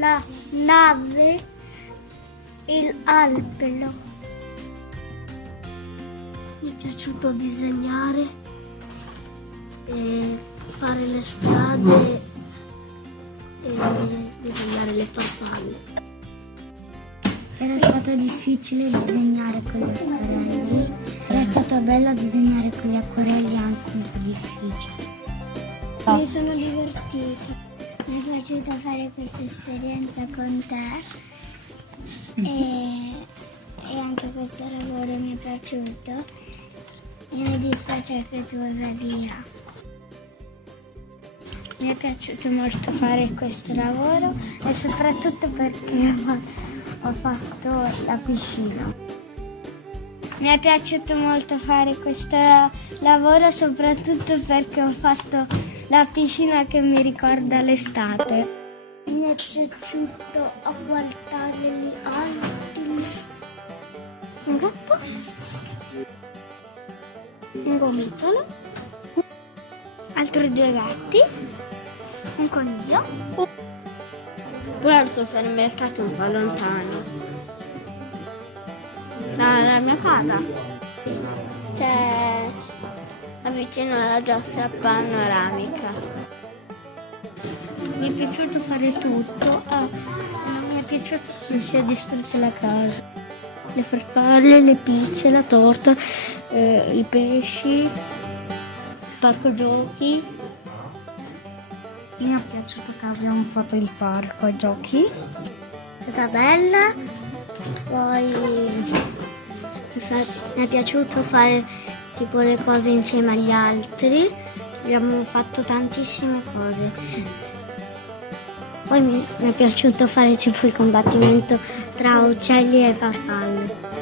la nave, l'albero. Mi è piaciuto disegnare e fare le strade e disegnare le farfalle. Era stato difficile disegnare con gli acquerelli, era stato bello disegnare con gli acquerelli anche un po' difficile. Mi sono divertita. Mi è piaciuto fare questa esperienza con te e anche questo lavoro mi è piaciuto e mi dispiace che tu vai via. Mi è piaciuto molto fare questo lavoro e soprattutto perché ho fatto la piscina. Mi è piaciuto molto fare questo lavoro soprattutto perché ho fatto la piscina che mi ricorda l'estate. Mi è piaciuto a guardare gli altri. Un gatto, un gomitolo, altri 2 gatti, un coniglio. Poi al supermercato un po' lontano. La mia casa. C'è vicino alla giostra panoramica. Mi è piaciuto fare tutto, non mi è piaciuto che sia distrutta la casa. Le farfalle, le pizze, la torta, i pesci, il parco giochi. Mi è piaciuto che abbiamo fatto il parco giochi. È stata bella. Poi mi è piaciuto fare tipo le cose insieme agli altri. Abbiamo fatto tantissime cose. Poi mi è piaciuto fare tipo il combattimento tra uccelli e farfalle.